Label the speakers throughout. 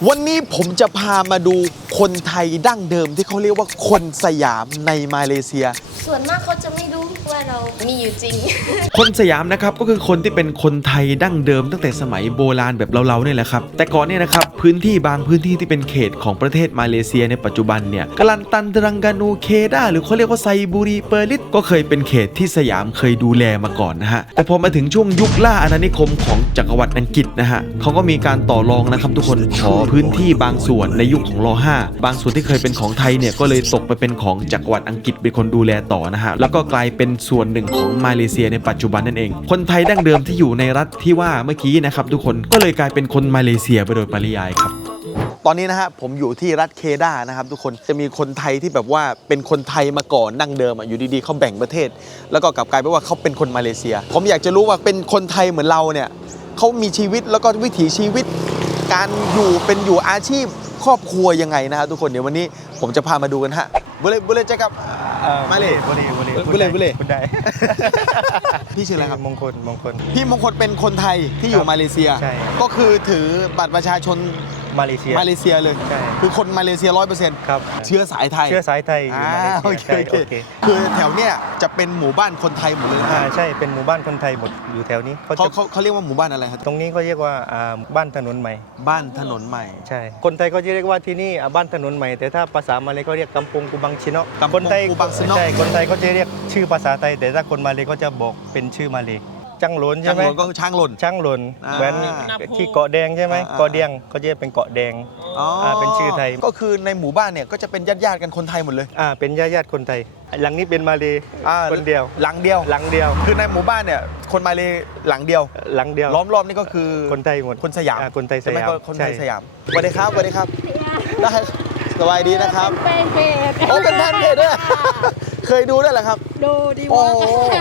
Speaker 1: วันนี้ผมจะพามาดูคนไทยดั้งเดิมที่เขาเรียกว่าคนสยามในมาเลเซีย
Speaker 2: ส่วนมากเขาจะไม่รู้ว่าเรามีอยู่จริง
Speaker 1: คนสยามนะครับก็คือคนที่เป็นคนไทยดั้งเดิมตั้งแต่สมัยโบราณแบบเราเนี่ยแหละครับแต่ก่อนเนี่ยนะครับพื้นที่บางพื้นที่ที่เป็นเขตของประเทศมาเลเซียในปัจจุบันเนี่ยกลันตันตรังกานูเคดาหรือเขาเรียกว่าไซบูรีเปอร์ลิตก็เคยเป็นเขตที่สยามเคยดูแลมาก่อนนะฮะแต่พอมาถึงช่วงยุคล่าอาณานิคมของจักรวรรดิอังกฤษนะฮะเขาก็มีการต่อรองนะครับทุกคนขอพื้นที่บางส่วนในยุคของร.5 บางส่วนที่เคยเป็นของไทยเนี่ยก็เลยตกไปเป็นของจักรวรรดิอังกฤษเป็นคนดูแลต่อนะฮะแล้วก็กลายเป็นส่วนหนึ่งของมาเลเซียในปัจจุบันนั่นเองคนไทยดั้งเดิมที่อยู่ในรัฐที่ว่าเมื่อกี้นะครับทุกคนก็เลยกลายเป็นคนมาเลเซียไปโดยปริยายครับตอนนี้นะฮะผมอยู่ที่รัฐเคดานะครับทุกคนจะมีคนไทยที่แบบว่าเป็นคนไทยมาก่อนดั้งเดิมอยู่ดีๆเขาแบ่งประเทศแล้วก็กลับกลายเป็นว่าเขาเป็นคนมาเลเซียผมอยากจะรู้ว่าเป็นคนไทยเหมือนเราเนี่ยเขามีชีวิตแล้วก็วิถีชีวิตการอยู่อาชีพครอบครัวยังไงนะฮะทุกคนเดี๋ยววันนี้ผมจะพามาดูกันฮะบุเล่เจ๊กับมาเลยบุเล่
Speaker 3: คุณได้
Speaker 1: พี่ชื่ออะไรครับ
Speaker 3: มงคล
Speaker 1: พี่มงคลเป็นคนไทยที่อยู่มาเลเซียก็คือถือบัตรประชาชน
Speaker 3: มาเลเซีย
Speaker 1: เลยคือคนมาเลเซีย 100%
Speaker 3: ครับ
Speaker 1: เชื้อสายไทย
Speaker 3: อยู่มาเลเซีย
Speaker 1: โอเคคือแถวเนี้ยจะเป็นหมู่บ้านคนไทยหมดเลย
Speaker 3: ใช่เป็นหมู่บ้านคนไทยหมดอยู่แถวนี้
Speaker 1: เขาเรียกว่าหมู่บ้านอะไรครับ
Speaker 3: ตรงนี้ก็เรียกว่าบ้านถนนใหม่
Speaker 1: บ้านถนนใหม่
Speaker 3: ใช่คนไทยก็จะเรียกว่าที่นี่บ้านถนนใหม่แต่ถ้าภาษามาเลยก็เรียกกัมปงกูบังชิโนะคนไทยใช่คนไทยก็จะเรียกชื่อภาษาไทยแต่ถ้าคนมาเลยก็จะบอกเป็นชื่อมาเลยจังหลนใช่ไหม
Speaker 1: ก็ช้างหล่น
Speaker 3: เหมือนที่เกาะแดงใช่ไหมเกาะแดงก็จะเป็นเกาะแดงเป็นชื่อไทย
Speaker 1: ก็คือในหมู่บ้านเนี่ยก็จะเป็นญาติกันคนไทยหมดเลย
Speaker 3: เป็นญาติคนไทยหลังนี้เป็นมาเลยคนเดียว
Speaker 1: หลังเดียวคือในหมู่บ้านเนี่ยคนมาเลยหลังเดียวล้อมรอบนี่ก็คือ
Speaker 3: คนไทยหมด
Speaker 1: คนสยาม
Speaker 3: คนไทยสยาม
Speaker 1: คนไทยสยามสวัสดีครับได้สบายดีนะครับ
Speaker 2: เป็นเพจ
Speaker 1: เป็นแฟนเพจด้วยเคยดูด้วยเหรอครับ
Speaker 2: ดูดีมาก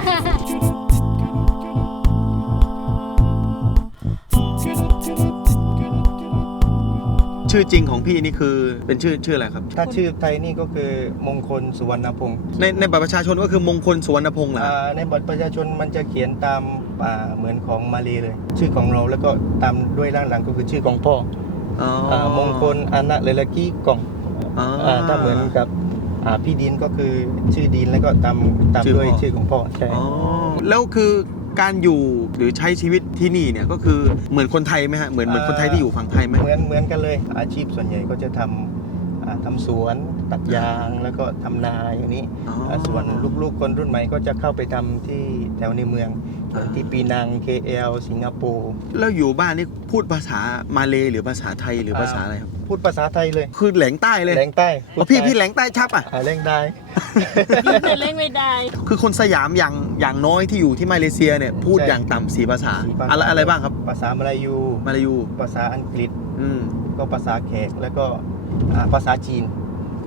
Speaker 1: ชื่อจริงของพี่นี่คือเป็นชื่ออะไรครับ
Speaker 3: ถ้าชื่อไทยนี่ก็คือมงคลสุวรรณพงศ์
Speaker 1: ในบัตรประชาชนก็คือมงคลสุวรรณพงศ์เหรอ
Speaker 3: ในบัตรประชาชนมันจะเขียนตามเหมือนของมาเลเลยชื่อของเราแล้วก็ตามด้วยด้านหลังก็คือชื่อของพ่อมงคลอานะเลลกี้กองถ้าเหมือนกับพี่ดินก็คือชื่อดินแล้วก็ตามด้วยชื่อของพ่อใช่
Speaker 1: แล้วคือการอยู่หรือใช้ชีวิตที่นี่เนี่ยก็คือเหมือนคนไทยไหมฮะเหมือนคนไทยที่อยู่ฝั่งไทยไหม
Speaker 3: เหมือนกันเลยอาชีพส่วนใหญ่ก็จะทำสวนตัดยางแล้วก็ทำนาอย่างนี้ส่วนลูกๆคนรุ่นใหม่ก็จะเข้าไปทำที่แถวในเมืองที่ปีนัง KL สิงคโปร์
Speaker 1: แล้วอยู่บ้านนี่พูดภาษามาเลหรือภาษาไทยหรือภาษาอะไรครับ
Speaker 3: พูดภาษาไทยเลย
Speaker 1: คือแหลงใต้เลย
Speaker 3: แหลงใต้
Speaker 1: พี่แหลงใต้ชับ
Speaker 3: แหลงได้
Speaker 2: แต่เล่นไม่ได้
Speaker 1: คือคนสยามอย่างน้อยที่อยู่ที่มาเลเซียเนี่ยพูดอย่างต่ำ4 ภาษาอะไรบ้างครับ
Speaker 3: ภาษามลายูภาษาอังกฤษก็ภาษาแขกแล้วก็ภาษาจีน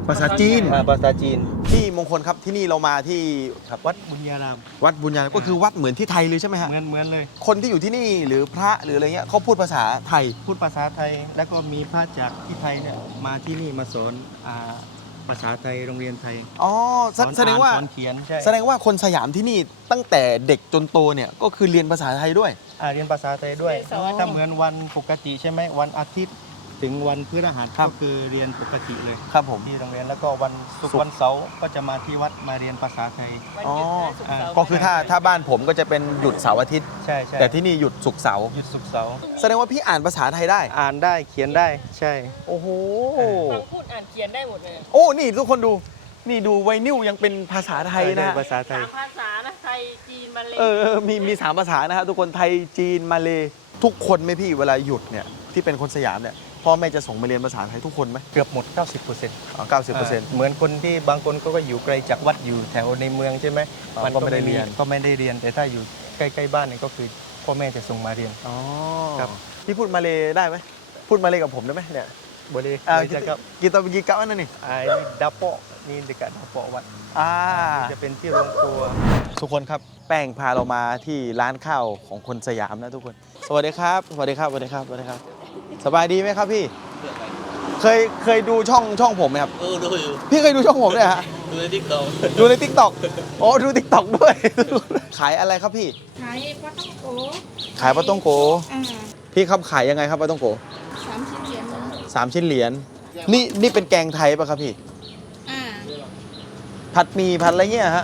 Speaker 1: ที่มงคลครับที่นี่เรามาที่
Speaker 3: วัดบุญญาราม
Speaker 1: ก็คือวัดเหมือนที่ไทยเลยใช่ไหมฮะ
Speaker 3: เหมือนเลย
Speaker 1: คนที่อยู่ที่นี่หรือพระหรืออะไรเงี้ยเขาพูดภาษาไทย
Speaker 3: แล้วก็มีพระจากที่ไทยเนี่ยมาที่นี่มาสอนภาษาไทยโรงเรียนไทย
Speaker 1: แสดงว่า
Speaker 3: สอนเขียนใช่
Speaker 1: แสดงว่าคนสยามที่นี่ตั้งแต่เด็กจนโตเนี่ยก็คือเรียนภาษาไทยด้วย
Speaker 3: เรียนภาษาไทยด้วยถ้าเหมือนวันปกติใช่ไหมวันอาทิตย์ถึงวันพฤหัสก็คือเรียนปกติเลย
Speaker 1: ครับผม
Speaker 3: ที่โรงเรียนแล้วก็วันศุกร์วันเสาร์ก็จะมาที่วัดมาเรียนภาษาไทย
Speaker 1: ก็คือถ้าบ้านผมก็จะเป็นหยุดเสาร์อาทิตย์
Speaker 3: ใช่
Speaker 1: แต่ที่นี่หยุดศุกร์เสาร์แสดงว่าพี่อ่านภาษาไทยได้
Speaker 3: อ่านได้เขียนได้ใช่
Speaker 1: โอ้โห
Speaker 2: ฟังพูดอ่านเขียนได้หมดเลย
Speaker 1: นี่ทุกคนนี่ดูไวนิลยังเป็นภาษาไทยนะ
Speaker 3: ภาษาไทย
Speaker 2: ภาษานะไทยจีนมาเล
Speaker 1: มี3 ภาษานะฮะทุกคนไทยจีนมาเลทุกคนไหมพี่เวลาหยุดเนี่ยที่เป็นคนสยามเนี่ยพ่อแม่จะส่งมาเรียนภาษาไทยทุกคนไหม
Speaker 3: เกือบหมด 90% เหมือนคนที่บางคนก็อยู่ไกลจากวัดอยู่แถวในเมืองใช่ไหม
Speaker 1: มันก็ไม่ได้เ
Speaker 3: รียนแต่ถ้าอยู่ใกล้ๆบ้านนี่ก็คือพ่อแม่จะส่งมาเรียน
Speaker 1: ครับพี่พูดมาเลได้ไหมพูดมาเลกับผมได้ไหมเนี่ย
Speaker 3: boleh
Speaker 1: kita pergi kat mana ni
Speaker 3: dapur ni dekat dapurวัดจะเป็นที่โรงครัว
Speaker 1: ทุกคนครับแป้งพาเรามาที่ร้านข้าวของคนสยามนะทุกคนสวัสดีครับสบายดีไหมครับพี่เคยดูช่องผมไหมครับ
Speaker 4: ดูอยู่
Speaker 1: พี่เคยดูช่องผมด้วยฮะ
Speaker 4: ดูใน TikTok
Speaker 1: ดูใน TikTok ดู TikTok ด้วยขายอะไรครับพี่
Speaker 2: ขายปลาต้องโก
Speaker 1: พี่ครับขายยังไงครับปลาต้องโก
Speaker 2: 3 ชิ้นเหรียญนึง
Speaker 1: 3 ชิ้นเหรียญนี่เป็นแกงไทยป่ะครับพี่
Speaker 2: อ่า
Speaker 1: ผัดหมี่ผัดอะไรเงี้ยฮะ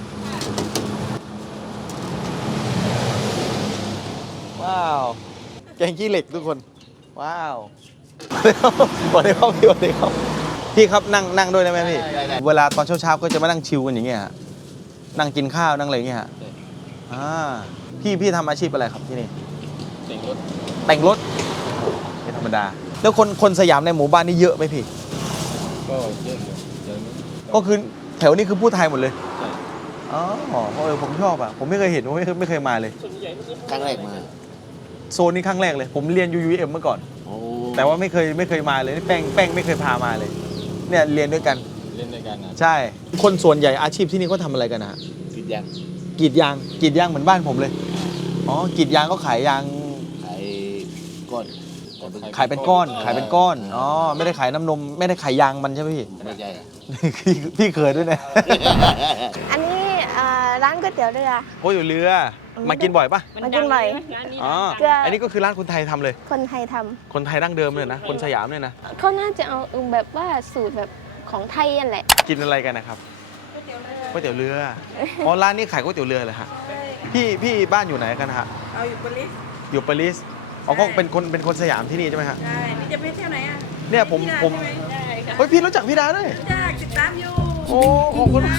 Speaker 1: ว้าวแกงขี้เหล็กทุกคนว้าวสวัสดีครับพี่สวัสดีครับพี่ครับนั่งด้วยได้ไหมพี่เวลาตอนเช้าก็จะมานั่งชิลกันอย่างเงี้ยฮะนั่งกินข้าวนั่งอะไรอย่างเงี้ยฮะพี่ทำอาชีพอะไรครับที่นี่แต่งรถไม่ธรรมดาแล้วคนสยามในหมู่บ้านนี่เยอะไหมพี่
Speaker 3: ก็เยอะอยู่เดี๋ยวนี้
Speaker 1: ก็คือแถวนี้คือพูดไทยหมดเลย
Speaker 3: ใช่
Speaker 1: อ๋อผมชอบอ่ะผมไม่เคยเห็นผมไม่เคยมาเลย
Speaker 4: ครั้งแรกมา
Speaker 1: โซนนี้ครั้งแรกเลยผมเรียน UUM เมื่อก่อน
Speaker 4: โอ้
Speaker 1: แต่ว่าไม่เคยมาเลยนี่แป้งไม่เคยพามาเลยเนี่ยเรียนด้วยกัน
Speaker 3: เล่นด้วยกันนะ
Speaker 1: ใช่ คนส่วนใหญ่อาชีพที่นี่เขาทำอะไรกันนะฮะ
Speaker 4: กินยัง
Speaker 1: กรีดยางเหมือนบ้านผมเลยอ๋อกรีดยางก็ขายยาง
Speaker 4: ขายก้อน
Speaker 1: ขายเป็นก้อนอ๋อไม่ได้ขายน้ำนมไม่ได้ขายยางมันใช่ไหมพี่
Speaker 4: ไม่ใช่อะ
Speaker 1: พี่เคยด้วยนะ
Speaker 5: อันนี้ร้านก๋วยเตี๋ยวเรือ
Speaker 1: โอ้ยอยู่เรือมากินบ่อยปะ
Speaker 5: มากินบ่อย
Speaker 2: ร้านนี้
Speaker 1: อ๋อ
Speaker 2: ดัง
Speaker 5: เกลือ
Speaker 1: อันนี้ก็คือร้านคนไทยทำเลย
Speaker 5: คนไทยท
Speaker 1: คนไทยดั้งเดิมเลยนะคนสยามเลยนะ
Speaker 5: ำเขาน่าจะเอาแบบว่าสูตรแบบของไทยนั่นแหละ
Speaker 1: กินอะไรกันนะครับก๋วยเตี๋ยวเรืออ๋อร้านนี้ขายก๋วยเตี๋ยวเรือเหรอฮะพี่บ้านอยู่ไหนกันฮะ
Speaker 6: เอาอยู่ปริส
Speaker 1: อยู่ปารีสอ๋อก็เป็นคนสยามที่นี่ใช่ไหมฮะ
Speaker 6: ใช่พี่จะไปเที่ยวไหนอ่ะ
Speaker 1: เนี่ยผม
Speaker 6: พี่ดา
Speaker 1: ผม
Speaker 6: ใช่ไห
Speaker 2: ได้ค่ะ
Speaker 1: เฮ้ยพี่รู้จักพี่ดาด้วย
Speaker 6: จ้าติดตามอยู่
Speaker 1: โอ้ขอบคุณมาก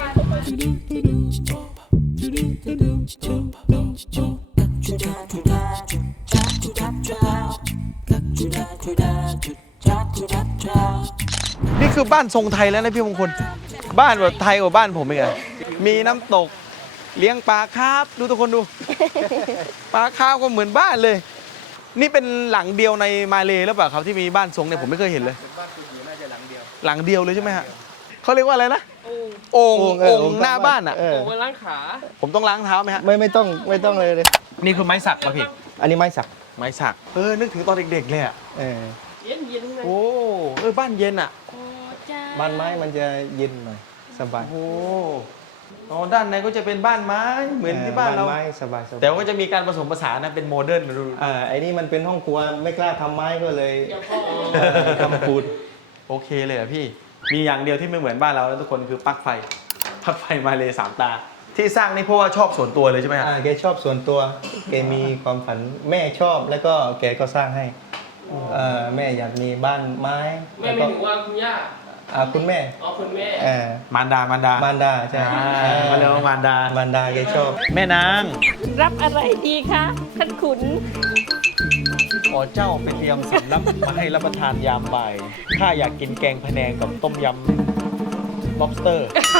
Speaker 1: นี่คือบ้านทรงไทยแล้วนะพี่มงคล บ้านแบบไทยกว่าบ้านผมอีกอะมีน้ำตกเลี้ยงปลาคาร์ฟดูทุกคนดู ปลาคาร์ฟก็เหมือนบ้านเลย นี่เป็นหลังเดียวในมาเลย์หรือเปล่าครับที่มีบ้านทรงเนี่ยผมไม่เคยเห็นเลย
Speaker 3: บ้านคุณอยู่น่าจะหลังเดียว
Speaker 1: หลังเดียวเลยใช่ไหมฮะเขาเรียกว่าอะไรนะ
Speaker 2: โอ้
Speaker 1: โอ่งหน้าบ้านอ่ะ
Speaker 2: โหมาล้างขา
Speaker 1: ผมต้องล้างเท้าไหมฮะ
Speaker 3: ไม่ต้องเลย
Speaker 1: นี่คือไม้สักป่ะพี่
Speaker 3: อันนี้ไม้สัก
Speaker 1: ไม้สักนึกถึงตอนเด็กๆเลยอ่ะ
Speaker 3: เออ
Speaker 2: เย็นเย็นๆเลย
Speaker 1: โอ้บ้านเย็นอ่ะ
Speaker 2: โอ้จ้า
Speaker 3: บ้านไม้มันจะเย็นหน่อยสบาย
Speaker 1: โอ้ด้านในก็จะเป็นบ้านไม้เหมือนที่บ้านเรา
Speaker 3: ไม้สบาย
Speaker 1: แต่ว่าก็จะมีการผสมผสานนะเป็นโมเดิร์นดู
Speaker 3: ไอ้นี่มันเป็นห้องครัวไม่กล้าทำไม้ก็เลย
Speaker 2: เดี๋ยวพ่อ
Speaker 3: ทำปูน
Speaker 1: โอเคเลยอ่ะพี่ มีอย่างเดียวที่ไม่เหมือนบ้านเราแล้วทุกคนคือปลั๊กไฟมาเลยสามตา ที่สร้างนี่เพราะว่าชอบส่วนตัวเลยใช่ไหมฮะ
Speaker 3: แกชอบส่วนตัวแกมีความฝันแม่ชอบแล้วก็แกก็สร้างให้แม่อยากมีบ้านไม้
Speaker 2: แม่
Speaker 3: แล้ว
Speaker 2: ไม่
Speaker 3: ก็
Speaker 2: ถึงว่าคุณย่า
Speaker 3: คุณแม่
Speaker 2: อ๋อคุณแม่
Speaker 1: มารดามารดา
Speaker 3: มารดาใช่
Speaker 1: มาเรียกว่ามารดาม
Speaker 3: ารดาแกชอบ
Speaker 1: แม่นาง
Speaker 2: รับอะไรดีคะท่านขุน
Speaker 1: ขอเจ้าไปเตรียมสำรับมาให้รับประทานยามบ่ายข้าอยากกินแกงพะแนงกับต้มยำ lobster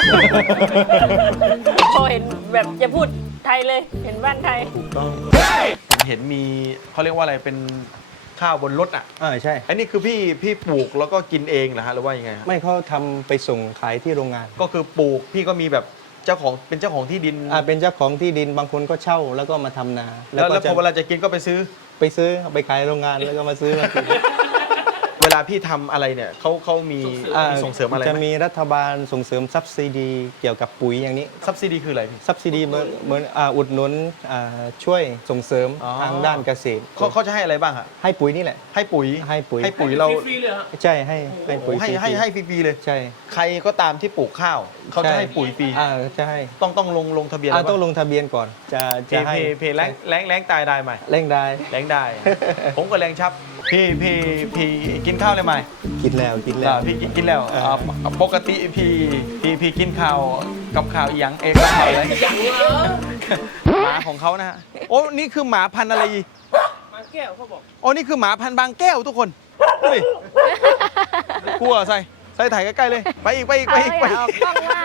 Speaker 2: พอเห็นแบบจะพูดไทยเลย เห็นบ้านไทย
Speaker 1: ต้องผมเห็นมีเขาเรียกว่าอะไรเป็นข้าวบนรถอ่ะ
Speaker 3: ใช่
Speaker 1: อันนี้คือพี่ปลูกแล้วก็กินเองเหรอฮะหรือว่ายังไงฮะ
Speaker 3: ไม่เขาทำไปส่งขายที่โรงงาน
Speaker 1: ก็คือปลูกพี่ก็มีแบบเจ้าของเป็นเจ้าของที่ดิน
Speaker 3: เป็นเจ้าของที่ดินบางคนก็เช่าแล้วก็มาทำนา
Speaker 1: แล้ว
Speaker 3: ก็
Speaker 1: พอเวลาจะกินก็ไปซื้อ
Speaker 3: ไปขายโรงงานแล้วก็มาซื้อมากิน
Speaker 1: เวลาพี่ทำอะไรเนี่ยเขามีส่งเสริมอะไร
Speaker 3: จะ
Speaker 1: ไหม
Speaker 3: มีรัฐบาลส่งเสริมซับซิดีเกี่ยวกับปุ๋ยอย่างนี้
Speaker 1: ซับซิดีคืออะไรพี่
Speaker 3: ซับซิดีเหมือนอุดหนุนช่วยส่งเสริม
Speaker 1: อ๋อ
Speaker 3: ทางด้านเกษตร
Speaker 1: เขาจะให้อะไรบ้างฮะ
Speaker 3: ให้ปุ๋ยนี่แหละ
Speaker 1: ให้ปุ๋ย
Speaker 3: ให้ปุ๋ย
Speaker 1: เรา
Speaker 2: ฟรีๆเลยเหรอ
Speaker 3: ใช่ให้ปุ๋ย
Speaker 1: ให้
Speaker 3: ฟรี
Speaker 1: ให้ฟรีๆเลย
Speaker 3: ใช่
Speaker 1: ใครก็ตามที่ปลูกข้าวเขาจะให้ปุ๋ยฟรี
Speaker 3: จะให้
Speaker 1: ต้องลงทะเบียน
Speaker 3: ต้องลงทะเบียนก่อน จะให้
Speaker 1: เพแรงตายได้ไหม
Speaker 3: เร่งได้
Speaker 1: แรงได้ ผมก็แรงชับพี่กินข้าวเลยไหม
Speaker 3: กินแล้ว
Speaker 1: พี่กินแล้วปกติพี่กินข้าวกับข้าวอีหยังกับข้าวอะไรหมาของเขานะฮะโอ้นี่คือหมาพันธุ์อะไร
Speaker 2: มาแก้วเขาบอก
Speaker 1: โอ้นี่คือหมาพันธุ์บางแก้วทุกคนดูดิกลัวใส่ถ่ายใกล้ๆเลยไปอีก
Speaker 5: เอาอย่าออกกล้องว่าง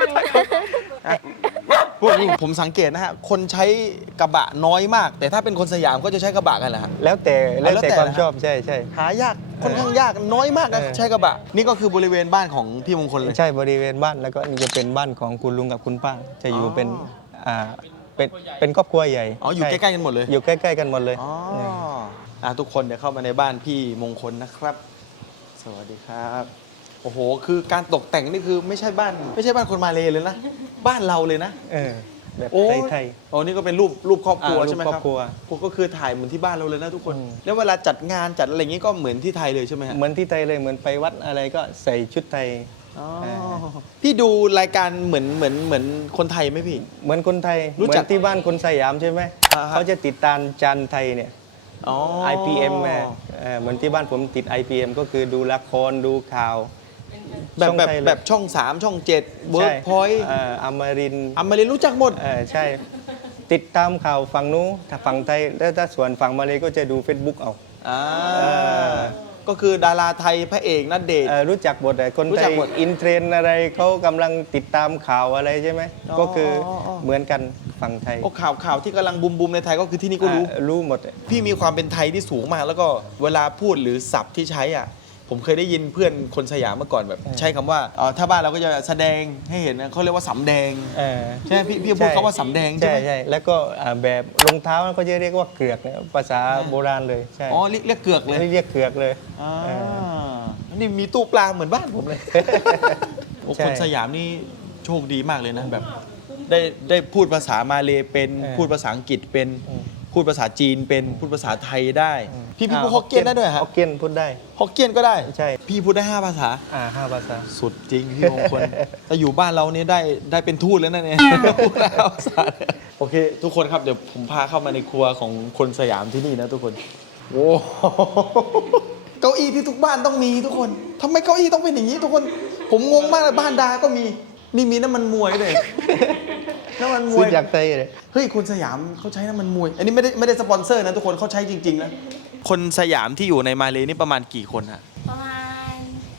Speaker 1: ผมสังเกตนะฮะคนใช้กระบะน้อยมาก แต่ถ้าเป็นคนสยามก็จะใช้กระบะกันแหละฮะ
Speaker 3: แล้วแต่
Speaker 1: แล้วแต่
Speaker 3: ความ
Speaker 1: นะ
Speaker 3: ชอบใช่
Speaker 1: หายากค่อนข้างยากน้อยมากนะใช้กระบะนี่ก็คือบริเวณบ้านของพี่มงคลเลย
Speaker 3: ใช่บริเวณบ้านแล้วก็นี่จะเป็นบ้านของคุณลุงกับคุณป้าจะอยู่เป็นเป็นครอบครัวใหญ่
Speaker 1: อ๋ออยู่ใกล้ๆกันหมดเลย
Speaker 3: อยู่ใกล้ๆกันหมดเลย
Speaker 1: อ๋อทุกคนเดี๋ยวเข้ามาในบ้านพี่มงคลนะครับ สวัสดีครับโอ้โหคือการตกแต่งนี่คือไม่ใช่บ้านคนมาเลเลยนะบ้านเราเลยนะ
Speaker 3: เออแบบ
Speaker 1: โอ้
Speaker 3: ไทย
Speaker 1: อ๋อนี่ก็เป็นรูปครอบครัว
Speaker 3: รูป
Speaker 1: ใช่ไหม
Speaker 3: คร
Speaker 1: ค
Speaker 3: อ
Speaker 1: รั
Speaker 3: บบ ครัว
Speaker 1: ก็คือถ่ายเหมือนที่บ้านเราเลยนะทุกคน
Speaker 3: อืม
Speaker 1: แล้วเวลาจัดงานจัดอะไรอย่างงี้ก็เหมือนที่ไทยเลยใช่ไหมฮะ
Speaker 3: เหมือนที่ไทยเลยเหมือนไปวัดอะไรก็ใส่ชุดไทย
Speaker 1: อ๋อ
Speaker 3: อ่า
Speaker 1: พี่ดูรายการเหมือนคนไทยไหมพี่
Speaker 3: เหมือนคนไทย
Speaker 1: รู้
Speaker 3: เหมื
Speaker 1: จั
Speaker 3: อก นที่บ้านคนสยามใช่ไหม
Speaker 1: อ่าฮะ
Speaker 3: เขาจะติดตามจานไทยเนี่ย
Speaker 1: อ๋อ
Speaker 3: IPM เหมือนที่บ้านผมติด IPM ก็คือดูละครดูข่าว
Speaker 1: แบบ
Speaker 3: ช่องไทยเลย
Speaker 1: แบบช่อง 3 ช่อง 7เวิร์กพอยต์
Speaker 3: อมรินทร์
Speaker 1: อมรินทร์รู้จักหมด
Speaker 3: ใช่ ติดตามข่าวฝั่งนู้นถ้าฝั่งไทยแล้วถ้าส่วนฝั่งมาเลยก็จะดู Facebook เอา
Speaker 1: อ่า
Speaker 3: เออ
Speaker 1: ก็คือดาราไทยพระเอกณเดชน์
Speaker 3: รู้จักหมดเลยคน
Speaker 1: รู้
Speaker 3: ไท
Speaker 1: จัก
Speaker 3: ย
Speaker 1: หมด
Speaker 3: อินเทรนด์อะไรเขากำลังติดตามข่าวอะไรใช่ไหม
Speaker 1: อ๋อ
Speaker 3: ก็คือเหมือนกันฝั่งไทย
Speaker 1: โอ้ข่าวที่กำลังบูมในไทยก็คือที่นี่ก็รู้
Speaker 3: รู้หมด
Speaker 1: พี่มีความเป็นไทยที่สูงมาก แล้วก็เวลาพูดหรือศัพท์ที่ใช้อ่ะผมเคยได้ยินเพื่อนคนสยามเมื่อก่อนแบบ ใช้คำว่าถ้าบ้านเราก็จะแสดงให้เห็นนะเขาเรียกว่าสำแดง ใช่ไหมพี่พูดเขาว่าสำแดงใช่
Speaker 3: ใช่
Speaker 1: ไหม
Speaker 3: ใช่แล้วก็แบบรองเท้าก็จะเรียกว่าเกลือกเนี่ยภาษาโบราณเลยใช่
Speaker 1: อ๋อเรียกเกือกเลย
Speaker 3: เรียกเกลือกเลย
Speaker 1: อ่านี่มีตู้ปลาเหมือนบ้านผมเลยโอ้
Speaker 3: ใช่
Speaker 1: คนสยามนี่โชคดีมากเลยนะแบบได้พูดภาษามาเลเป็น พูดภาษาอังกฤษเป็น พูดภาษาจีนเป็นพูดภาษาไทยได้ พี่พูดฮอกเกี้ยนได้ด้วยเหรอฮะ
Speaker 3: ฮอกเกี้ยนพูดได้
Speaker 1: ฮอกเกี้ยนก็ได้
Speaker 3: ใช่
Speaker 1: พี่พูดได้5 ภาษา
Speaker 3: 5 ภาษา
Speaker 1: สุดจริงพี่มงคล แต่อยู่บ้านเราเนี่ยได้เป็นทูตแล้วนั่นเอง พูดได้5 ภาษาโอเค ทุกคนครับเดี๋ยวผมพาเข้ามาในครัวของคนสยามที่นี่นะทุกคนโอ้เก้าอี้ที่ทุกบ้านต้องมีทุกคนทำไมเก้าอี้ต้องเป็นอย่างนี้ทุกคน ผมงงมากเลยบ้านดาก็มีนี่มีน้ำมันมวยเลยน้ำมันม
Speaker 3: ซื้
Speaker 1: ว
Speaker 3: อย จากไทยเลย
Speaker 1: เฮ้ยคนสยามเขาใช้น้ำมันมวย อันนี้ไม่ได้สปอนเซอร์นะทุกคนเขาใช้จริงๆนะคนสยามที่อยู่ในมาเลนี่ประมาณกี่คนฮะ
Speaker 5: ประมาณ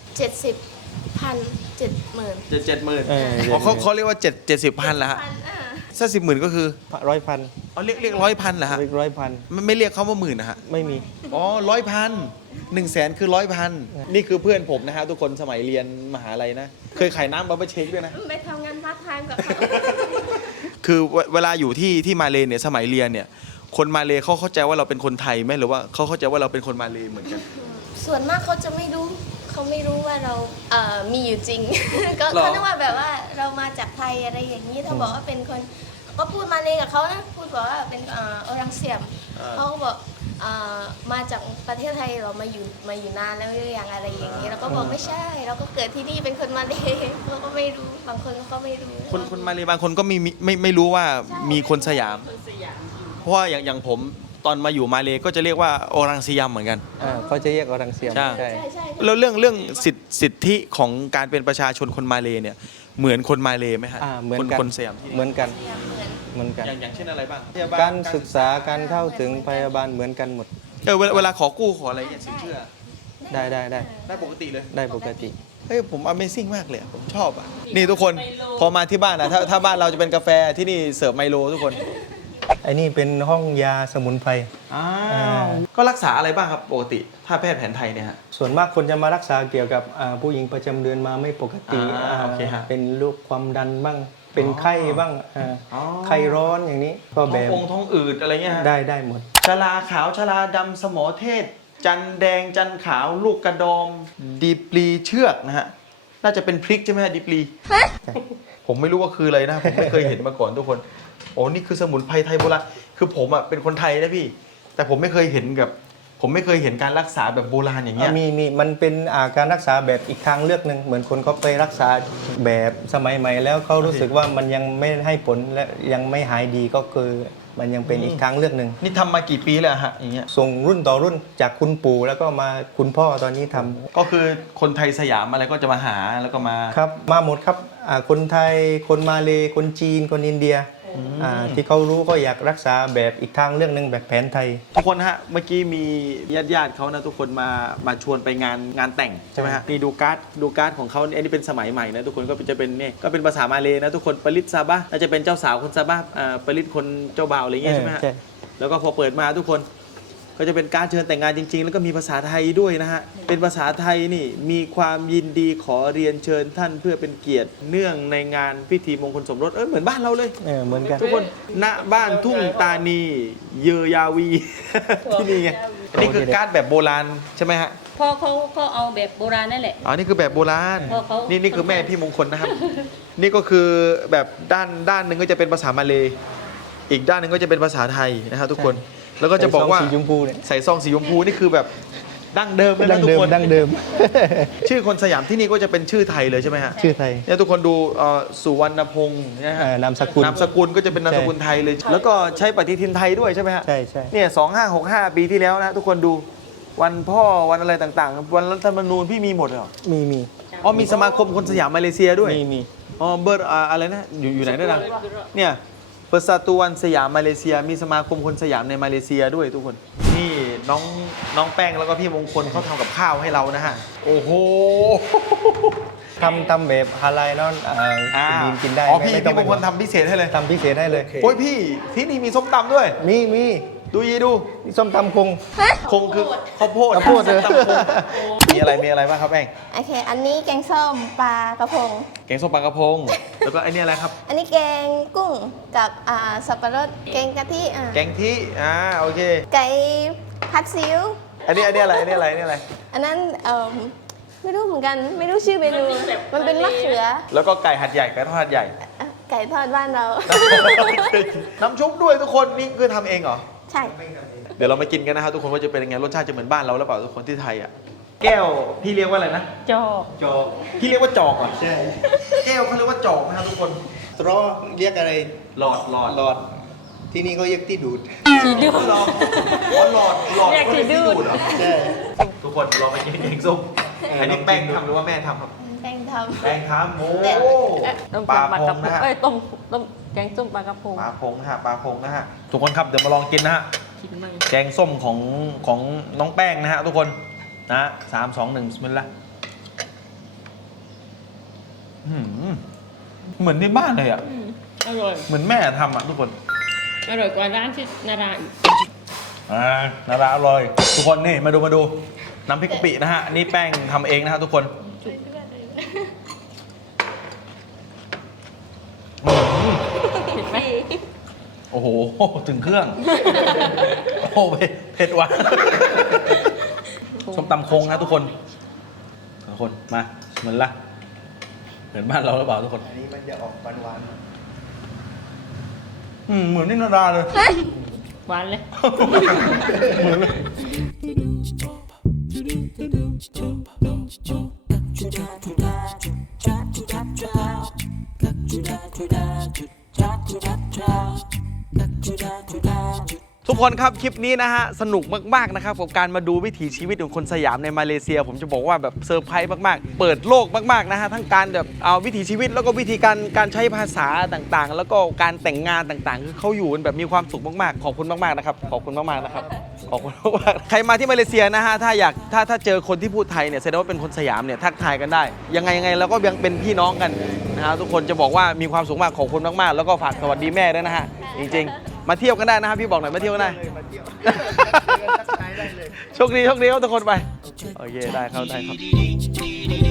Speaker 5: 70,000
Speaker 1: 70,000
Speaker 3: เออ
Speaker 1: เขาเรียกว่า70,000แล้วฮะ
Speaker 5: 70,000
Speaker 1: ถ้า10,000ก็คือ
Speaker 3: 100,000
Speaker 1: เรียก100,000เหรอฮะ
Speaker 3: เรียก100,000
Speaker 1: ไม่เรียกเขาว่าหมื่นนะฮะ
Speaker 3: ไม่มี
Speaker 1: อ๋อ100,000 100,000คือ100,000นี่คือเพื่อนผมนะฮะทุกคนสมัยเรียนมหาลัยนะเคยขายน้ำบับเบิ้ลเชคด้วยนะ
Speaker 5: ไปทำงานพาร์ทไทม์กับเขา
Speaker 1: คือเวลาอยู่ที่มาเลเนี่ยสมัยเรียนเนี่ยคนมาเลเขาเข้าใจว่าเราเป็นคนไทยไหมหรือว่าเขาเข้าใจว่าเราเป็นคนมาเลเหมือนกัน
Speaker 5: ส่วนมากเขาจะไม่รู้เขาไม่รู้ว่าเรามีอยู่จริง ก็
Speaker 1: หรอ
Speaker 5: เขาคิดว่าแบบว่าเรามาจากไทยอะไรอย่างนี้ถ้าบอกว่าเป็นคนก็พูดมาเลยกับเขานะพูดบอกว่าเป็นอรังเสียมเขาก็บอกมาจากประเทศไทยเรามาอยู่นานแล้วหรือยังอะไรอย่างนี้เราก็บอกไม่ใช่ เราก็เกิดที่นี่เป็นคนมาเลยเขาก็ไม่รู้บางคนเขาก็ไม่รู้
Speaker 1: คนมาเลบางคนก็ไม่รู้ว่ามีคนสยาม เพราะว่าอย่างผมตอนมาอยู่มาเลก็จะเรียกว่าโอรังซียัมเหมือนกัน
Speaker 3: เขาจะเรียกอรังเสียม
Speaker 1: ใช่
Speaker 5: ใช่ใช่
Speaker 1: แล้วเรื่องสิทธิของการเป็นประชาชนคนมาเลเนี่ยเหมือนคนมาเลไหมฮะ
Speaker 3: เหมือนกัน
Speaker 1: คนสยามที่
Speaker 3: เหมือนกัน
Speaker 5: เหมือน
Speaker 3: เหมือนกัน
Speaker 1: อย่างเช่นอะไรบ้าง
Speaker 3: การศึกษาการเข้าถึงพยาบาลเหมือนกันหมด
Speaker 1: เวลาขอกู้ขออะไรเนี่ยสินเชื่อ
Speaker 3: ได้ได้ได้
Speaker 1: ได้ปกติเลย
Speaker 3: ได้ปกติ
Speaker 1: เฮ้ยผม Amazing มากเลยอะผมชอบอ่ะนี่ทุกคนพอมาที่บ้านนะถ้าบ้านเราจะเป็นกาแฟที่นี่เสิร์ฟไมโลทุกคน
Speaker 3: ไอ้นี่เป็นห้องยาสมุนไพร
Speaker 1: ก็รักษาอะไรบ้างครับปกติ ถ้าแพทย์แผนไทยเนี่ยฮะ
Speaker 3: ส่วนมากคนจะมารักษาเกี่ยวกับผู้หญิงประจำเดือนมาไม่ปกติ
Speaker 1: โอเคฮะ
Speaker 3: เป็นโรคความดันบ้าง เป็นไข้บ้างไข้ร้อนอย่างนี้ก็แบบ
Speaker 1: ท้องอืดอะไรเงี้ยฮะ
Speaker 3: ได้หมด
Speaker 1: ชลาขาวชลาดำสมอเทศ จันแดงจันขาวลูกกระดองดีปลีเชือกนะฮะน่าจะเป็นพริกใช่ไหมฮะดีปลีผมไม่รู้ว่าคืออะไรนะผมไม่เคยเห็นมาก่อนทุกคนโอ้นี่คือสมุนไพรไทยโบราณคือผมอ่ะเป็นคนไทยนะพี่ แต่ผมไม่เคยเห็นการรักษาแบบโบราณอย่างเงี้ย
Speaker 3: มีมันเป็นการรักษาแบบอีกทางเลือกหนึ่งเหมือนคนเขาไปรักษาแบบสมัยใหม่แล้วเขารู้สึกว่ามันยังไม่ให้ผลและยังไม่หายดีก็คือมันยังเป็นอีกทางเลือกหนึ่ง
Speaker 1: นี่ทำมากี่ปีแล้วฮะอย่างเงี้ย
Speaker 3: ส่งรุ่นต่อรุ่นจากคุณปู่แล้วก็มาคุณพ่อตอนนี้ทำ
Speaker 1: ก็คือคนไทยสยามอะไรก็จะมาหาแล้วก็มา
Speaker 3: ครับมาหมดครับคนไทยคนมาเลคนจีนคนอินเดียที่เขารู้ก็อยากรักษาแบบอีกทางเรื่องหนึ่งแบบแผนไทย
Speaker 1: ทุกคนฮะเมื่อกี้มีญาติเขานะทุกคนมาชวนไปงานแต่งใช่ไหมฮะนี่ดูการ์ดของเขาอันนี้เป็นสมัยใหม่นะทุกคนก็จะเป็นเนี่ยก็เป็นภาษามาเลนะทุกคนปริศซาบะน่าจะเป็นเจ้าสาวคนซาบะปริศคนเจ้าบ่าวอะไรอย่างเงี้ยใช่ไหมฮะ
Speaker 3: ใช่
Speaker 1: แล้วก็พอเปิดมาทุกคนก็จะเป็นการเชิญแต่งงานจริงๆ แล้วก็มีภาษาไทยด้วยนะฮะเป็นภาษาไทยนี่มีความยินดีขอเรียนเชิญท่านเพื่อเป็นเกียรติเนื่องในงานพิธีมงคลสมรสเหมือนบ้านเราเลย
Speaker 3: เหมือนกัน
Speaker 1: ทุกคนณบ้านทุ่งตานีเยอยาวี ที่นี่ไงอันนี้คือการ์ดแบบโบราณใช่ไหมฮะ
Speaker 2: พ่อเขาเอาแบบโบราณนั่นแหละ
Speaker 1: อ๋อนี่คือแบบโบราณ
Speaker 2: พ่อเขา
Speaker 1: นี่คือแม่พี่มงคลนะครับ นี่ก็คือแบบด้านหนึ่งก็จะเป็นภาษามาเลย์อีกด้านหนึ่งก็จะเป็นภาษาไทยนะครับทุกคน แล้วก็จะบอกว่า
Speaker 3: ใส่ซองสีชมพูเนี่ย
Speaker 1: ใส่ซองสีชมพูนี่คือแบบดั้งเดิมเลย
Speaker 3: ดั้
Speaker 1: นะ
Speaker 3: ง
Speaker 1: ทุ
Speaker 3: เดิ
Speaker 1: ก
Speaker 3: ม
Speaker 1: คน
Speaker 3: ดั้งเดิม
Speaker 1: ชื่อคนสยามที่นี่ก็จะเป็นชื่อไทยเลยใช่ไหมฮะ
Speaker 3: ชื่อไทย
Speaker 1: เนี่ยทุกคนดูสุวรรณพงศ์นะฮะ
Speaker 3: นามสกุล
Speaker 1: นามสกุลก็จะเป็นนามสกุลไทยเลย แล้วก็ใช้ปฏิทินไทยด้วยใช่ไหมฮะ
Speaker 3: ใช่ใช่
Speaker 1: เนี่ย2565 ปีที่แล้วนะทุกคนดูวันพ่อวันอะไรต่างๆ วันรัฐธรรมนูญพี่มีหมดเลยเหรอ
Speaker 3: มี
Speaker 1: อ๋อมีสมาคมคนสยามมาเลเซียด้วย
Speaker 3: มี
Speaker 1: อ๋อเบอร์อะไรนะอยู่ไหนด้วยนะเนี่ยเปอร์ซาตุวันสยามมาเลเซีย มีสมาคมคนสยามในมาเลเซียด้วยทุกคนนี่น้องแป้งแล้วก็พี่มงคลเขาทำกับข้าวให้เรานะฮะโอ้โห
Speaker 3: ทำแบบฮาลาลเนาะกินกินได้
Speaker 1: อ๋อ
Speaker 3: ไม่
Speaker 1: พี่
Speaker 3: ไม่ต้อง
Speaker 1: มงคลทำพิเศษให้เลย
Speaker 3: ทำพิเศษให้เลย
Speaker 1: โอ้ยพี่ที่นี่มีส้มตำด้วย
Speaker 3: มี
Speaker 1: ดูดู
Speaker 3: นี่ส้มตำคง
Speaker 1: คงคือข้าวโพด
Speaker 3: ข้าวโพดเลย
Speaker 1: ส้มตำคงมีอะไรบ้างครับแป้ง
Speaker 5: โอเค อันนี้แกงส้มปลากระพง
Speaker 1: แกงส้มปลากระพง แล้วก็ไอ้นี่อะไรครับ
Speaker 5: อันนี้แกงกุ้งกับสับปะรดแกงกะทิ
Speaker 1: แกงที่โอเค
Speaker 5: ไก่ผัดซีอิ๊ว
Speaker 1: อันนี้อะไรอันนี้อะไร
Speaker 5: อันนั้นไม่รู้เหมือนกันไม่รู้ชื่อเมนูมันเป็นมะเขือ
Speaker 1: แล้วก็ไก่หัดใหญ่ไก่ทอดหัดใหญ่
Speaker 5: ไก่ทอดบ้านเรา
Speaker 1: น้ำชุบด้วยทุกคนนี่คือทำเองเหรอ
Speaker 5: ใช่
Speaker 1: เดี๋ยวเรามากินกันนะครับทุกคนว่าจะเป็นยังไงรสชาติจะเหมือนบ้านเราหรือเปล่าทุกคนที่ไทยอ่ะแก้วพี่เรียกว่าอะไรนะ
Speaker 2: จอก
Speaker 3: จอก
Speaker 1: พี่เรียกว่าจอกเหรอ
Speaker 3: ใช่
Speaker 1: แก้วเขาเรียกว่าจอกนะครับทุกคน
Speaker 3: ตรอเรียกอะไร
Speaker 1: หลอด
Speaker 3: หลอด ที่นี่เขาเรียกที่ดูด
Speaker 2: สีดู
Speaker 1: หลอดหลอด
Speaker 2: เรียกที่ดูด
Speaker 1: เหรอ
Speaker 3: ใช่
Speaker 1: ทุกคนเราไปกินแกงส้มอันนี้แป้งทำหรือว่าแม่ทำครับ
Speaker 5: แกงท
Speaker 1: แป้งทำโอ้
Speaker 2: ต้ม
Speaker 1: ปลา
Speaker 2: ปลา
Speaker 1: พ
Speaker 2: กระ
Speaker 1: ง
Speaker 2: พง
Speaker 1: นะฮะ
Speaker 2: ต้มแกงส้มปลากระพง
Speaker 1: ปลาพงนะฮะปลาพงนะฮะทุกคนครับเดี๋ยวมาลองกินนะฮะ
Speaker 2: กินมั่ง
Speaker 1: แกงส้มของน้องแป้งนะฮะทุกคนนะ3 2 1บิสมิลลาห์เหมือนในบ้านเลยอ่ะ
Speaker 2: อร่อย
Speaker 1: เหมือนแม่ทำอ่ะทุกคน
Speaker 2: อร่อยกว่าร้านที่นาราอีก
Speaker 1: นาราอร่อยทุกคนนี่มาดูน้ำพริกกะปินะฮะนี่แป้งทำเองนะฮะทุกคน
Speaker 2: เผ็ดไหม
Speaker 1: โอ้โหถึงเครื่องโอ้โหเผ็ดว่ะส้มตำโคงนะทุกคนมาเหมือนละเหมือนบ้านเราหรือเปล่าทุกคน
Speaker 3: อันนี้มันจะออกหวาน
Speaker 1: เหมือนนี่นาราเลย
Speaker 2: หวานเลย
Speaker 1: ทุกคนครับคลิปนี้นะฮะสนุกมากๆนะครับกับการมาดูวิถีชีวิตของคนสยามในมาเลเซีย ผมจะบอกว่าแบบเซอร์ไพรส์มากๆเปิดโลกมากๆนะฮะทั้งการแบบเอาวิถีชีวิตแล้วก็วิธีการใช้ภาษาต่างๆ แล้วก็การแต่งงานต่างๆคือเขาอยู่กันแบบมีความสุขมากๆขอบคุณมากๆนะครับขอบคุณมากๆนะครับขอบคุณมากๆใครมาที่มาเลเซียนะฮะถ้าเจอคนที่พูดไทยเนี่ยแสดงว่าเป็นคนสยามเนี่ยทักทายกันได้ยังไงเราก็ยังเป็นพี่น้องกันนะฮะทุกคนจะบอกว่ามีความสุขมากขอบคุณมากๆแล้วก็ฝากสวัสดีแม่ด้วยนะฮะจริงๆมาเที่ยวกันได้นะครับพี่บอกหน่อยมาเที่ยวกันได้
Speaker 3: ๆเลยมาเที่ยวทักทายได้เลย
Speaker 1: โชคดีครับทุกคนไป โอเค ได้ครับ